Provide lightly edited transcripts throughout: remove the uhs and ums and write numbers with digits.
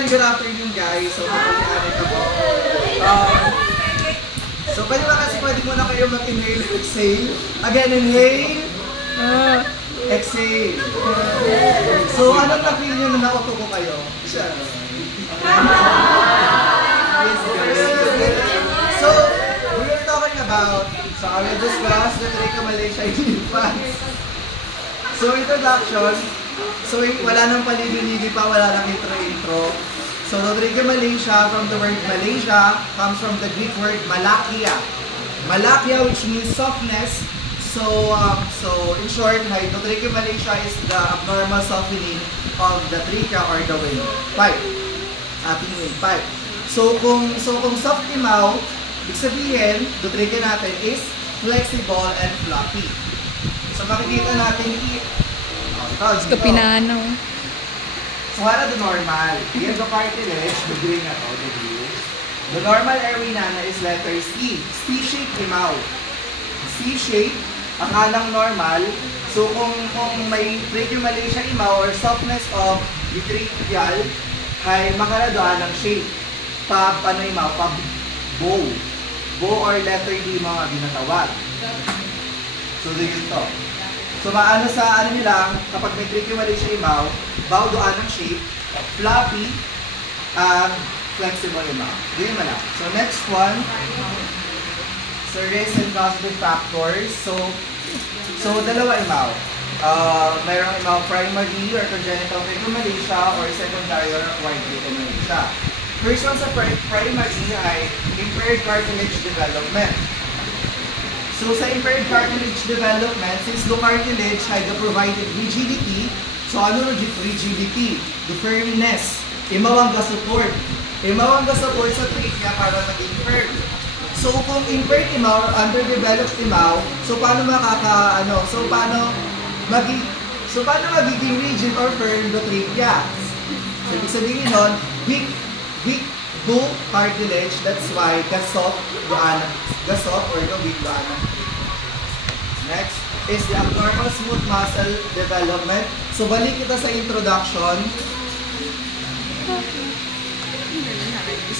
again, good afternoon guys. So, mabuti ka po. So, pwede ba kasi pwede muna kayo mag-inhale, exhale. Again, inhale. Exhale. So, anong na-feel nyo na nauto ko kayo? Siya. So, we were talking about, so I will discuss the Trica Malaysia infants. So, introduction. So, wala nang palilili pa, wala nang intro-intro. So, Rodrigo Malaysia, from the word Malaysia, comes from the Greek word malakia. Malakia, which means softness. So, in short, Rodrigo Malaysia is the abnormal softening of the trachea or the windpipe. Ating windpipe. So, kung soft imaw, ibig sabihin, Rodrigo natin is flexible and floppy. So, makikita natin Gusto pinanaw. So, ano the normal? Here's the cartilage, the green na to, the green. The normal airway na is letter C. C-shape imaw. C-shape, ang alang normal. So, kung may Tricha Malaysia imaw or softness of the tracheal, ay makaladoan ng shape. Ano imaw? Bow. Bow or letter D mga binatawag. So, dito to. So, maano sa ano nila, kapag may Tricha Malaysia imaw, bow doon ang shape, floppy, flexible imaw. Doon mo na. So, next one. So, risk and causative factors. So dalawa imaw. Mayroong imaw primary or congenital Tricha Malaysia or secondary or acquired Tricha Malaysia. First one sa primary ay impaired cartilage development. So, sa impaired cartilage development, since the cartilage had the provided rigidity, so ano rigidity? The firmness. Imaw ang support. Imaw ang support sa trachea para maging firm. So, kung impaired imaw, underdeveloped imaw, so paano magiging rigid or firm the trachea? So, ibig sabihin nun, weak to cartilage, that's why gasop or the weak doana. Next is the abnormal smooth muscle development. So, balik kita sa introduction.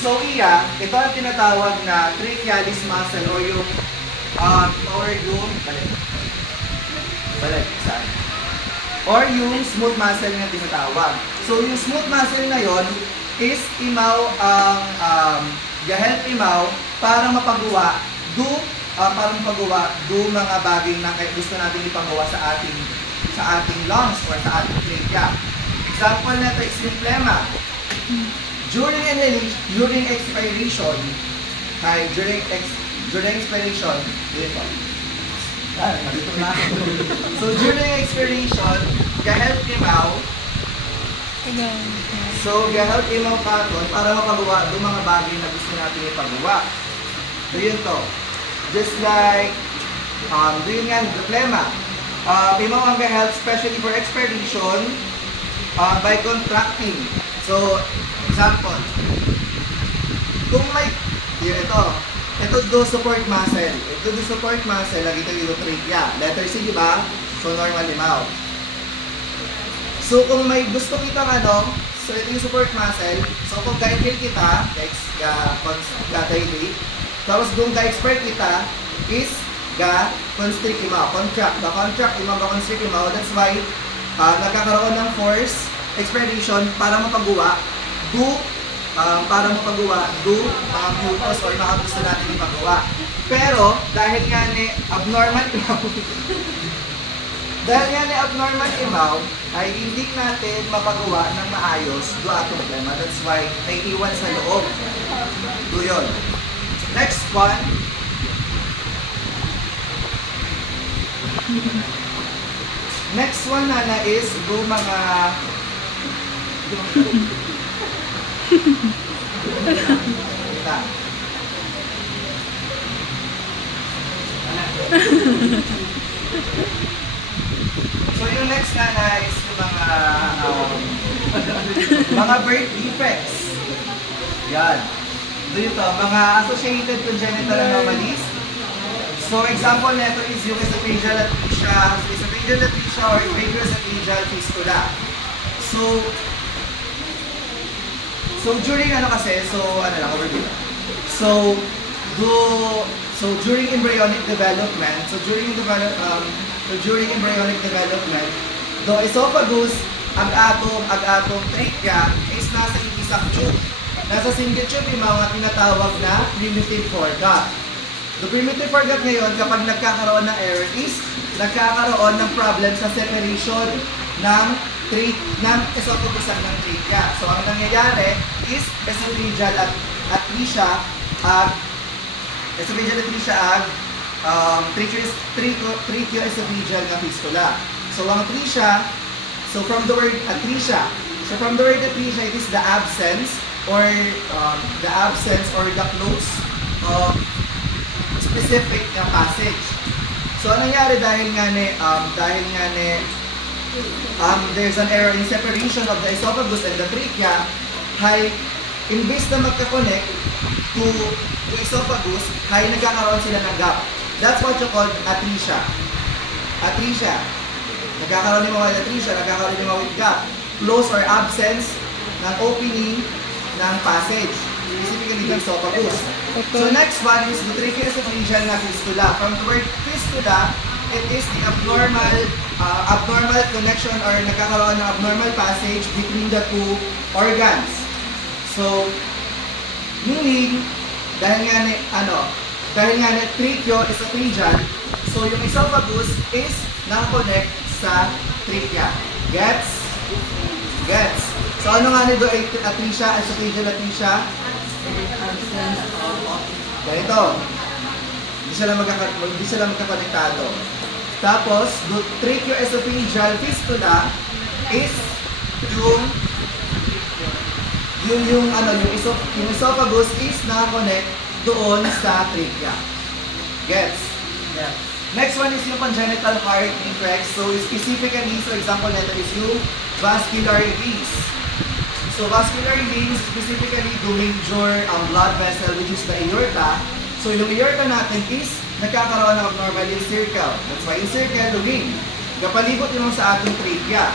So, ito ang tinatawag na trachealis muscle o yung saan? Or yung smooth muscle na tinatawag. So, yung smooth muscle na yon is imaw help imaw para mapagawa mga bagay na gusto natin ipagawa sa ating lungs or sa ating trachea. Example nito is yung phlegma. During expiration, dito. Malito na ako. So, during expiration, ga-help imaw. So, ga-help imaw katon para mapagawa yung mga bagay na gusto natin ipagawa. So, yun to. Just like, doon nga, the phlegma. Imaw ang ga-help, especially for expiration, by contracting. So, example, kung may, ito do support muscle. Ito do support muscle, lagi ito yung trachea. Letter C, di ba? So, normal imaw. So, kung may gusto kitang so ito yung support muscle. So, kung ga-inhale kita, ga-dilate. Tapos, kung ga-expert kita, is ga-constrict imaw. Contract. The-contract imaw, ga-constrict imaw. That's why, nagkakaroon ng force, expiration, para mapagawa mucus or mga gusto natin ipagawa. Pero, dahil nga ni abnormal imaw, ay hindi natin mapagawa ng maayos do atong phlegma. That's why, naiiwan sa loob. Do yun. Next one. Next one na is do mga So yung next na is yung mga birth defects. Yan. Dito, mga associated congenital anomalies. So example nito is yung esophageal atresia or esophageal fistula. So So during ano kasi, overview. So during embryonic development, the esophagus, ag-atong trachea is nasa isang tube. Nasa single tube yung mga tinatawag na primitive foregut. The primitive foregut ngayon, kapag nagkakaroon ng error is nagkakaroon ng problem sa separation ng esophagus at ng trachea. So ang nangyayari is esophageal atresia ag tracheoesophageal na fistula. So ang atresia, from the word atresia, it is the absence or the close of specific na passage. So anong nangyari dahil nga there's an error in separation of the esophagus and the trachea, imbis na magka-connect to esophagus, nagkakaroon sila ng gap. That's what you call atresia. Nagkakaroon yung mga atresia, nagkakaroon yung mga gap. Close or absence ng opening ng passage, specifically the esophagus. So next one is the tracheoesophageal na fistula. From the word fistula, it is the abnormal connection or nagkakaroon ng abnormal passage between the two organs. So, meaning, dahil nga ni tracheoesophageal, so yung esophagus is nakakonect sa trachea. Gets? So ano nga nito ay atresia, esophageal atresia? Ganito. Hindi sila magkakonektado. Tapos, the tracheoesophageal fistula is yung esophagus is nakakonect doon sa trachea. Gets? Yeah. Next one is yung congenital heart defect. So specifically, example nito is yung vascular veins. So vascular veins specifically do major blood vessel which is the aorta. So yung aorta natin is nagkakaroon ng abnormal circle. That's why yung circle, luging. Kapalibot yung sa ating trachea.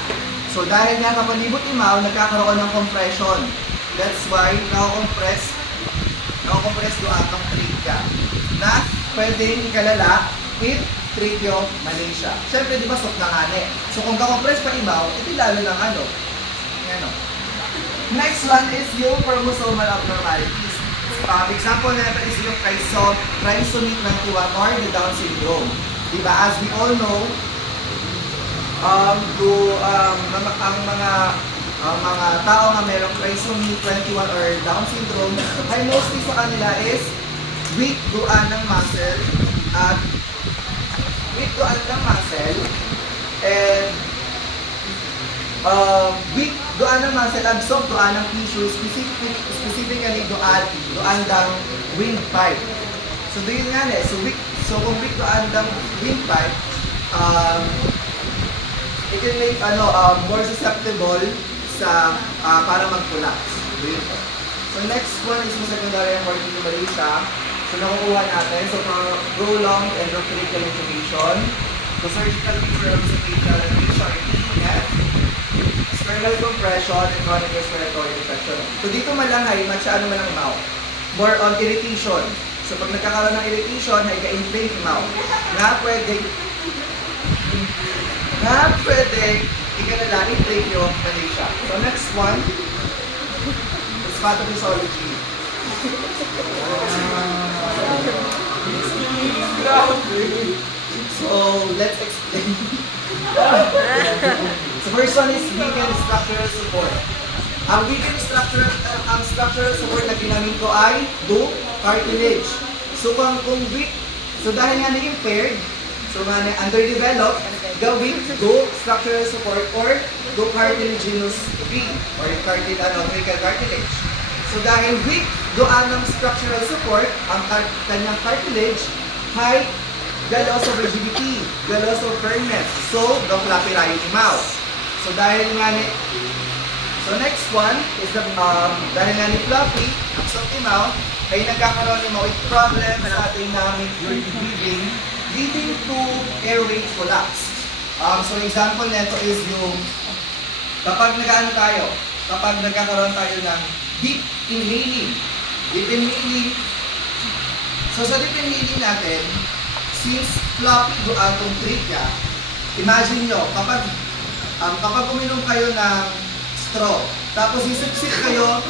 So dahil nga kapalibot imaw, nagkakaroon ng compression. That's why nakakompress do atong trachea. Na pwedeng ikalala with tracheomalacia. Siyempre, di ba, sok na ngani. So kung kakompress pa imaw, ito lalo ng ano. Next one is yung chromosomal abnormalities. Example nito is yung trisomy 21 or the Down syndrome. Diba? As we all know, ang mga tao na merong trisomy 21 or Down syndrome, ay mostly sa kanila is weak duan ng muscle and weak soft duan ng tissue, specifically duan ng windpipe. So doon nga so kung weak duan ng windpipe, it can make more susceptible sa para mag-collapse. So next one is yung secondary aortic So nakukuha natin from prolonged endocrinial inflammation, so surgical referral sa facial atresia or EF, external compression, and chronic respiratory infection. So dito malangay, masyado man ang mouth. More on irritation. So pag nagkakaroon ng irritation, ay ka-inflame yung mouth. Nga pwede ikalala in tracheomalacia. So next one is pathophysiology. So let's explain. So first one is weakened structural support. Ang weakened structural support na ginamit ko ay do cartilage. So kung weak, so dahil nga na-impaired, so nga underdeveloped, gawin do structural support or do cartilaginous weak or cartilage. So dahil weak doon ng structural support, ang kanyang cartilage, high galos of rigidity, galos of firmness. So, the flappy mouth. So dahil nga so next one is dahil nga ni fluffy, ang soft mouth, ay nagkakaroon ng mga problem sa ating dynamic during breathing, leading to airway collapse. So example nito is yung kapag nag-ano tayo, kapag nagkakaroon tayo ng deep inhaling. Deep inhaling. So sa deep inhaling natin, since floppy atong trachea, imagine nyo, kapag uminom kayo ng straw, tapos sisip-sip kayo,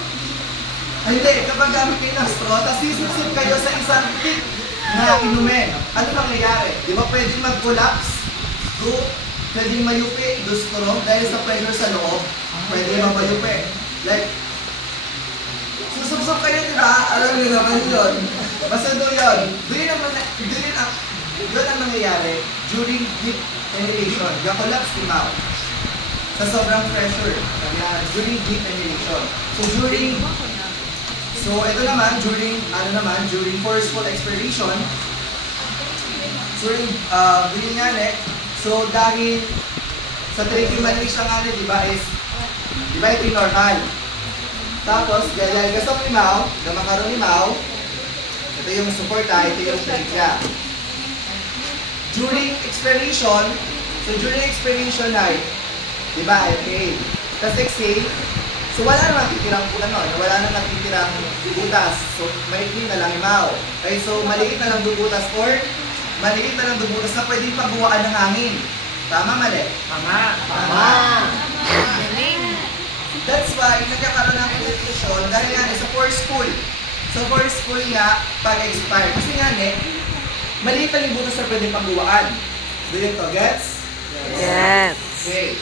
hindi, kapag gamit kayo ng straw, tapos sisip-sip kayo sa isang tip na inumin, ano mangyayari? Di ba pwedeng mag-collapse? Pwedeng mayupi, do straw, dahil sa pressure sa loob, pwede mayupi. Like, susubsob kayo, di ba? Alam nyo naman yun. Basta doon yun. Doon ang nangyayari during deep inhalation. Ga-collapse yung mouth. Sa sobrang pressure. During deep inhalation. So ito naman, during forceful expiration, during nga so dahil sa trichomoniasis nga di ba ito yung normal. Tapos, dahil gasok limaw, na makaroon limaw, ito yung suporta, ito yung trachea. During expiration ay, di ba, okay. Tapos exhale, so wala nang natitirang butas. So, maikli na lang limaw. Okay, so maliit na lang butas na pwedeng pagbuwaan ng hangin. Tama, mali? Tama. That's why, nagkakaroon ng inhalation dahil nga sa forceful. So forceful nga pag-expire. Kasi nga maliit lang yung butas na pwedeng pagbuwaan. Do you to gets? Yes. Okay.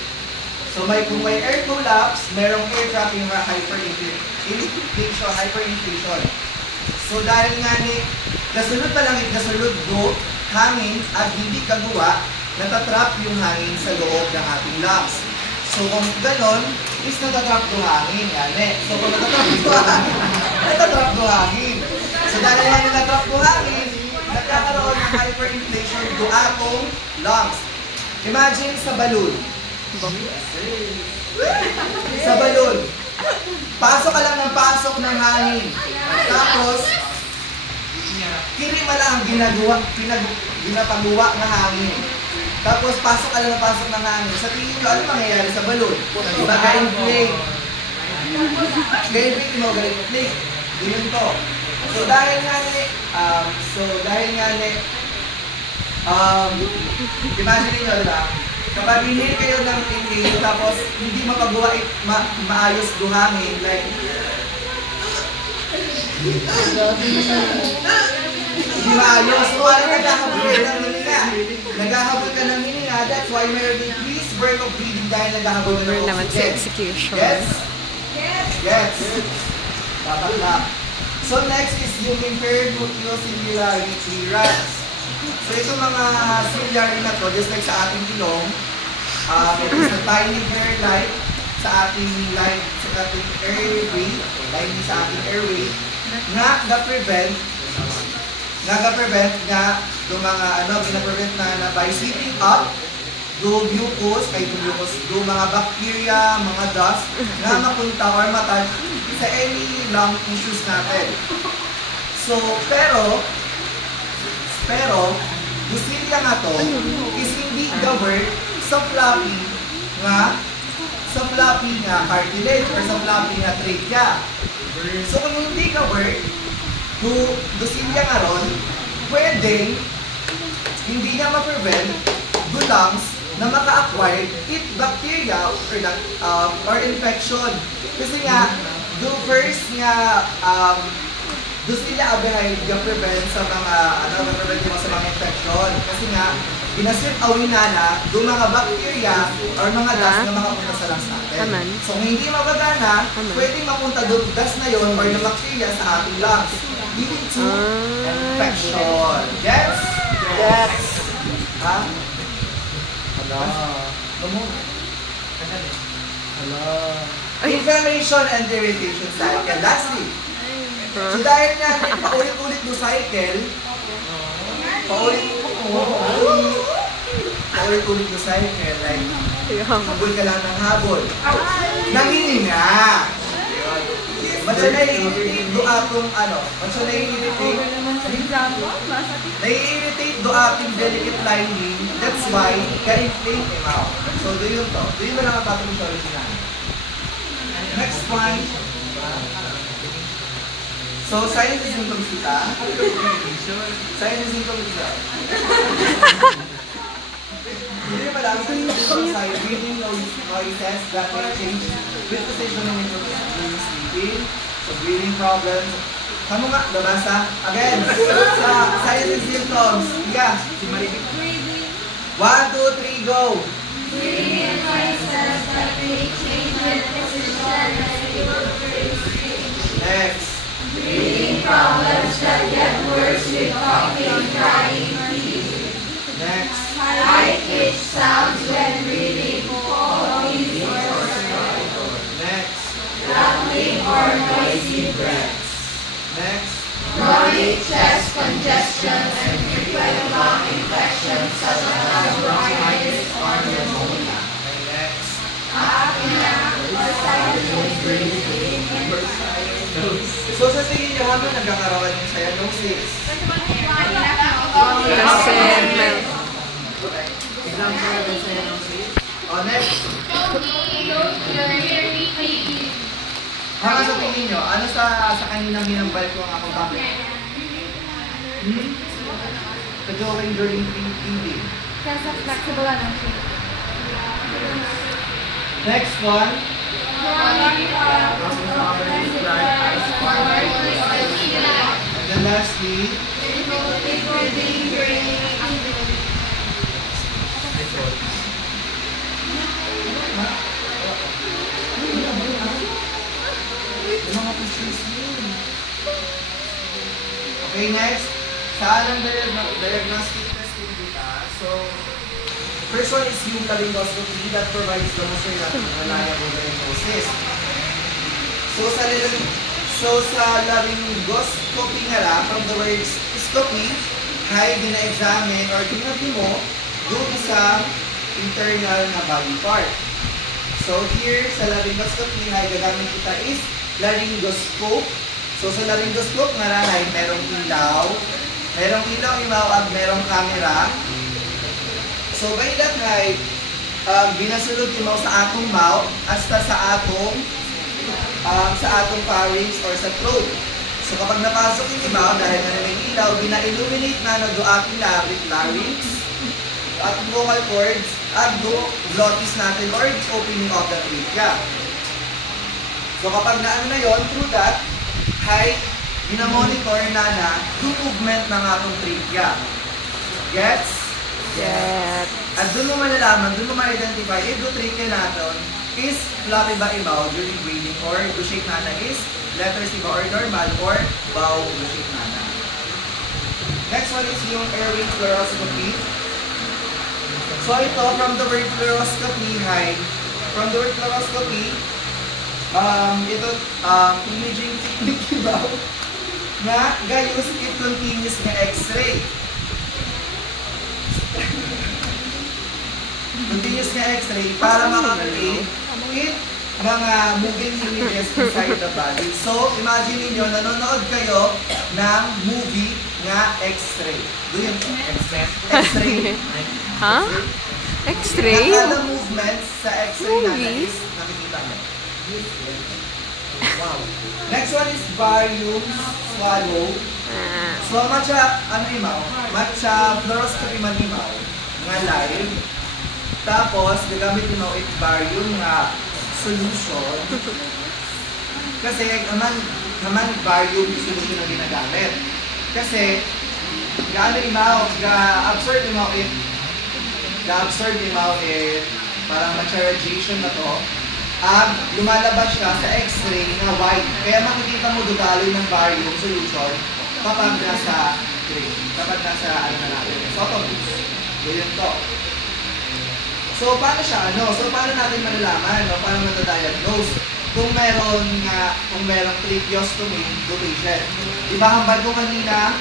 So kung may air collapse, merong air trapping na hyperinflation. So dahil nga gasulod do, hangin at hindi kagawa, natatrap yung hangin sa loob ng ating lungs. So kung ganon, is natatrap do hangin. So kung natatrap do hangin. So dahil nga natatrap do hangin, nagkakaroon ng hyperinflation do atong lungs. Imagine sa balloon. Sa balloon. Pasok ka lang ng pasok ng hangin. Tapos, kirima lang ang ginapagawa na hangin. Tapos, pasok ka lang ng pasok ng hangin. Sa tingin nyo, ano mangyayari sa balloon? Mag-inflate. Ga-inflate mo, ga-inflate. Yun to. So, dahil nga imagine nyo, diba? Kapag inhale kayo ng inhale, tapos hindi mapagawa maayos duhangin, like hindi maayos. So parang naghahabol ka ng hininga. That's why mayroon increased burn of breathing dahil naghahabol ka ng oxygen. Execution. Yes? Dapat na. So next is yung impaired nucleociliary clearance. So itong mga ciliary na to, just like sa ating ilong, it is a tiny hair like sa ating airway, lining sa ating airway, ga-prevent do mga gina-prevent na by sweeping up do mucus, do mga bacteria, mga dust na mapunta or matouch sa any lung issues natin. So, pero Lucilia nga to is hindi covered sa floppy nga cartilage or sa floppy nga trachea. So kung hindi covered, Lucilia nga ron, pwedeng hindi niya ma-prevent do lungs na maka-acquire it bacteria or infection. Kasi nga, do first nga doon sila behind ga-prevent sa mga sa mga infection. Kasi nga, pinasweep away na do mga bacteria or mga dust na makapunta sa lungs natin. So kung hindi magagana, pwedeng mapunta doon dust na yon or na bacteria sa ating lungs. Leading to infection. Yes? Yes. Ha? Hala. Inflammation and irritation cycle. Lastly, so dahil nga paulit-ulit do cycle, paulit-ulit do cycle, like habol ka lang ng habol. Nangininga. Ba't siya nai-irritate do atong nai-irritate do ating delicate lining, that's why ka-inflame him out. So do yun to. Do yun na lang ang pathophysiology namin. Next one. So, signs and symptoms kita. Signs and symptoms kita. Hindi pa lang, signs and symptoms ay breathing noises that may change with positioning during sleeping. So, breathing problems. Kamu nga, babasa. Again, sa signs and symptoms. Iga. 1, 2, 3, go! Breathing noises that may change with position as you breathe. Next. Breathing problems that get worse with coughing, crying, fever. Next. High-pitched sounds when breathing, coughing, or snoring. Next. Rattling or noisy breaths. Next. Chronic chest congestion and frequent lung infections such as bronchitis or pneumonia. And next. Apnea or silent breathing. So sa tingin niyo, ano nagkakaroon ng cyanosis? Kasi, well, O, next. Mga sa tingin niyo, ano sa kaninang hinambal ko ang akong bakit? Kajoking during feeding. Kasi flexible lang siya. Next one. And then lastly, yung mga pictures yun. Okay, next. Saan ang diagnostic testing data? So, first one is yung laryngoscopy that provides the most reliable diagnosis. So sa laryngoscopy nga lang, from the word scopy, ay gina-examine or ginabi mo doon sa internal na body part. So here, sa laryngoscopy, ay gagamit kita is laryngoscope. So sa laryngoscope nga lang ay merong ilaw at merong camera. So by that ay binasulod mo sa atong mouth hasta sa atong pharynx or sa throat. So kapag napasok yung mouth dahil na may ilaw, bina-illuminate na do ating larynx, ating vocal cords, at do glottis natin or opening of the trachea. So kapag naano na yon, through that, ay binamonitor na do movement ng atong trachea. Gets? Yes. At doon mo malalaman, doon mo ma-identify if the trachea natin is floppy ba ibaw during breathing or the shape nana is letter C ba or normal or bow the shape nana. Next one is yung airway fluoroscopy. So ito, from the word fluoroscopy, from the word fluoroscopy, imaging technique ibaw na gayos it continuous na x-ray. Continuous na x-ray para makakreate it mga moving images inside the body. So, imagine niyo nanonood kayo ng movie nga x-ray. Do yun po? X-ray. Ha? X-ray? Kada movements sa x-ray natin is nakikita mo. Wow. Next one is barium swallow. So, matcha, matcha fluoroscopy manimaw nga live. Tapos, gagamit mo it barium nga solution. Kasi, naman barium solution na ginagamit. Kasi, ga-absorb mo it, parang matcha radiation na to, lumalabas siya sa x-ray na white. Kaya makikita mo dudaloy ng barium solution kapag nasa na natin. So, yun to. So, paano natin malalaman, paano matadiagnose kung merong tracheostomy to patient. Diba, hambal ko kanina,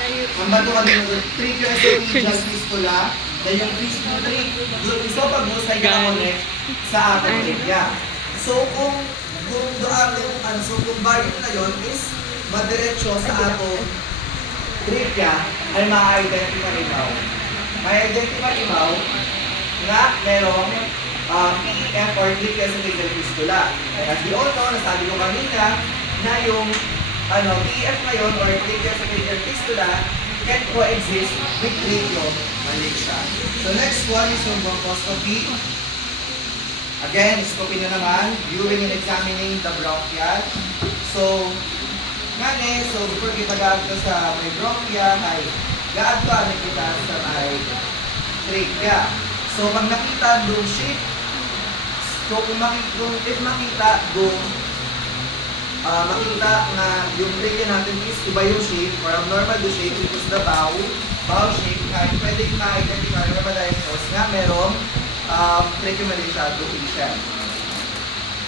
tracheoesophageal fistula, then yung gusto pag-busay na-connect sa ating trachea. So, kung barium na yun is madiretso sa atong trachea, ay ma-identify mo nga merong PEF or tracheoesophageal fistula. And as we all know, nasabi ko kanina na yung PEF ngayon or tracheoesophageal fistula can coexist with tracheomalacia. So next one is yung bronchoscopy. Again, scooping na naman, viewing and examining the bronchia. So, before kita gaad ka sa may bronchia, ay gaad ka na kita sa may trachea. So, pag nakita doon shape, so if makita doon, makita na yung trachea natin is iba yung shape or abnormal the shape, which is the bow shape, ay pwede ma-identify or ma-diagnose nga merong tracheomalacia to patient.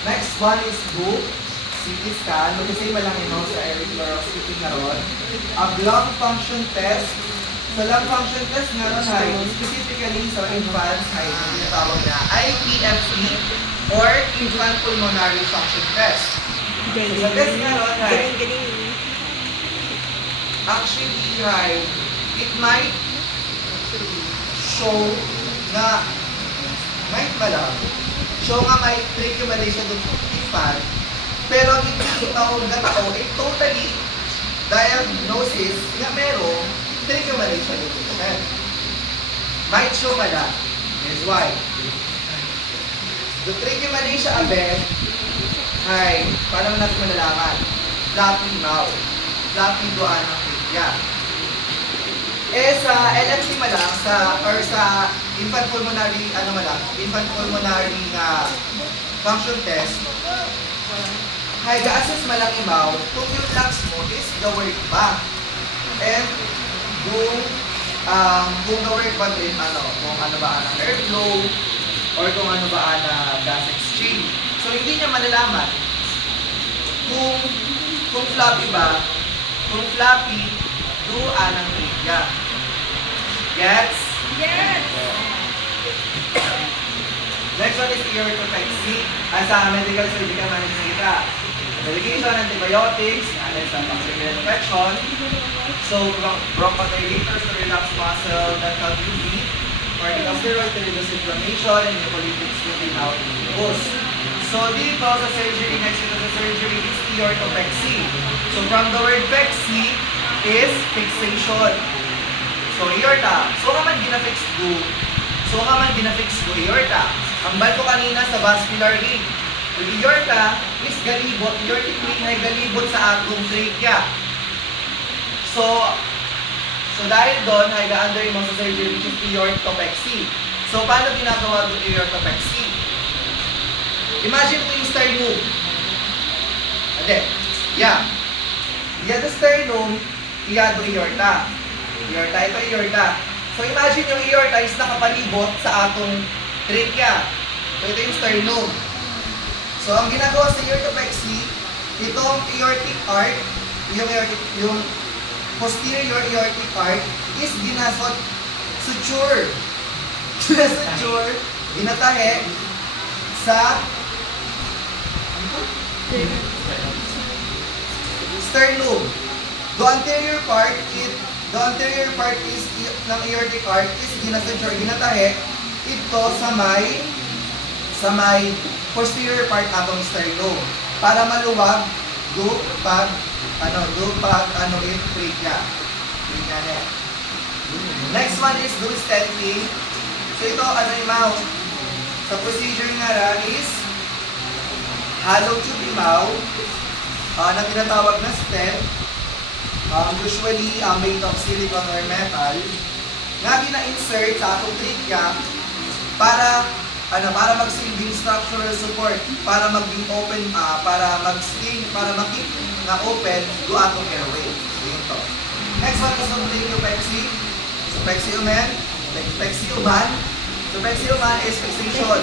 Next one is CT scan. Mag-isay malangin mo sa airway fluoroscopy na ron. Lung function test. Sa lung function test nga ron ay specifically sa infants ay tinatawag na IPFP or Infant Pulmonary Function Test. So, sa test nga ron ay actually ay it might show na may tracheomalacia doon infant, pero hindi gatao totally diagnosis na merong tracheomalacia doon patient. Might show ka na. Here's why. The tracheomalacia abe ay, paano natin malalaman? Flappy mouth. Flappy doan ng trachea. Sa LFT malang, sa infant pulmonary, infant pulmonary function test, ay ga-assess malang imaw kung yung lungs mo is the work ba. And kung the work ba din, kung ano ba ang airflow, or kung ano ba ang gas exchange. So, hindi niya malalaman kung flappy ba, kung flappy, duan ang trachea. Gets? Yes! Next one is earthopexy. Sa medical surgical management, medication, antibiotics, sa bacterial infection. So, bronchodilators to relax muscle, dental UV, corticosteroid to reduce inflammation, and mucolytics to thin out mucus. So, dito sa surgery, next ito sa surgery is earthopexy. So, from the word pexy is fixation. So, aorta. So, ka man ginafix do aorta. Ang ko kanina sa vascular ring. The aorta is galibot. Aortic ring ay galibot sa atong trachea. So dahil doon, ay ga-under mo sa surgery which is aortopexy. So, paano ginagawa doon aortopexy? Imagine ko yung sternum. Yeah, the sternum, iya do aorta. Ito aorta. So imagine yung aorta is nakapalibot sa atong trachea. So ito yung sternum. So ang ginagawa sa aortopexy, itong aortic arch, yung posterior aortic arch is suture, ginatahe sa sternum. The anterior part is ng aortic arch is ginatahe ito sa may posterior part atong sternum para maluwag pag trachea. Next one is do stenting. So ito imaw sa procedure nga is hollow tube imaw na tinatawag na stent. Usually made of silicone or metal nga gina-insert sa atong trachea para magsilbing structural support, para maging open, para makip na open do atong airway. Ito. Next one is ang tracheopexy. So pexioman. So pexioman is fixation.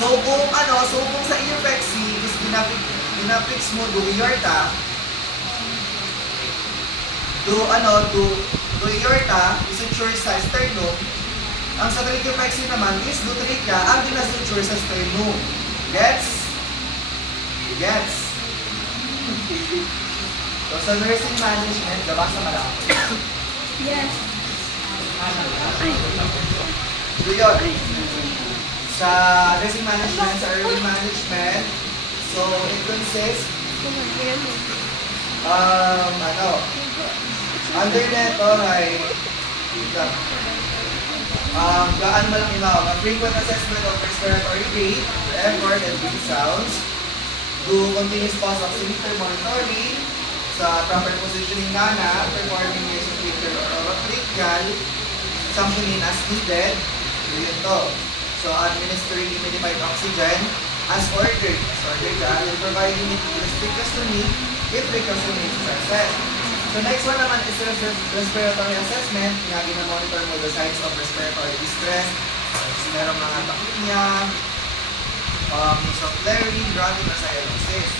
So kung sa earpexy is ginafix mo do aorta, do aorta is suture sa sternum. Ang sa tracheopexy naman is do trachea ang ginasuture sa sternum. Gets? So sa nursing management, gabasa mo lang. Yes. So yun. Sa nursing management, sa early management, so it consists, under neto ay, gaan mo lang imaw, a frequent assessment of respiratory rate, effort, and breath sounds, do continuous pulse oximeter monitoring, sa proper positioning nana, performing resuscitation or orotracheal, functioning as needed, yun to. So, administering humidified oxygen as ordered, and providing it to tracheostomy if tracheostomy is success. So, next one naman is respiratory assessment. Nga gina-monitor mo the signs of respiratory distress. So, merong mga tachypnea, case of flaring, grunting, or cyanosis.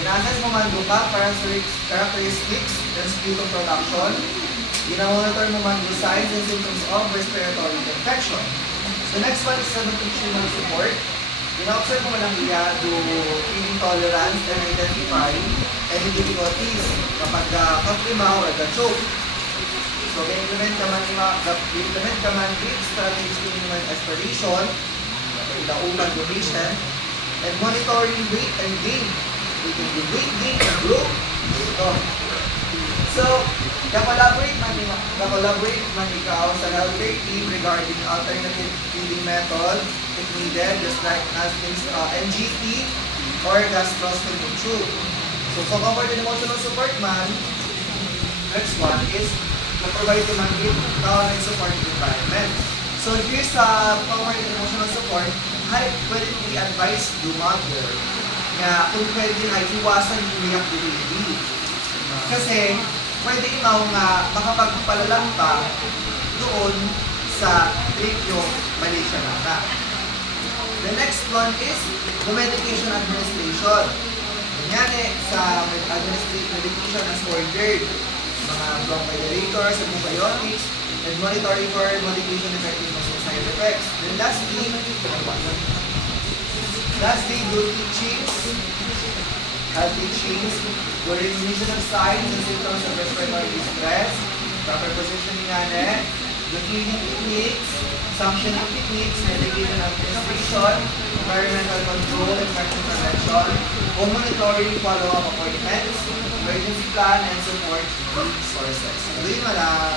Gina-assess mo man duka, characteristics, and sputum production. Gina-monitor mo man the signs and symptoms of respiratory infection. So next one is the nutritional support. Gina-observe mo lang iya do feeding tolerance and identify any difficulties kapag kaprimaw or choke. So implement ka man breathing strategies to minimize aspiration, ilauman donation, and monitoring weight and gain. We can do weight gain and growth. Ito. So, collaborate man ikaw sa healthcare team regarding alternative feeding method if needed, just like NGT or gastrostomy tube. So, comfort and emotional support man, next one is na-provide to man with and supportive environment. So, here sa comfort and emotional support, pwede mo i-advise the mother na kung pwede ay iwasan yung umiyak the baby. Kasi, pwede ikaw nga makapagpalalang pa doon sa tracheomalacia nata. The next one is the medication administration. Ganyan sa medication as ordered. Mga bronchodilators, antibiotics, and monitoring for medication effectiveness and side effects. Then lastly, do teachings. Health teachings. For recognition of signs and symptoms of respiratory distress, proper positioning natin, the feeding techniques, suctioning techniques, medication administration, environmental control, infection prevention, home monitoring, follow-up appointments, emergency plan, and support sources. Ito yun wala.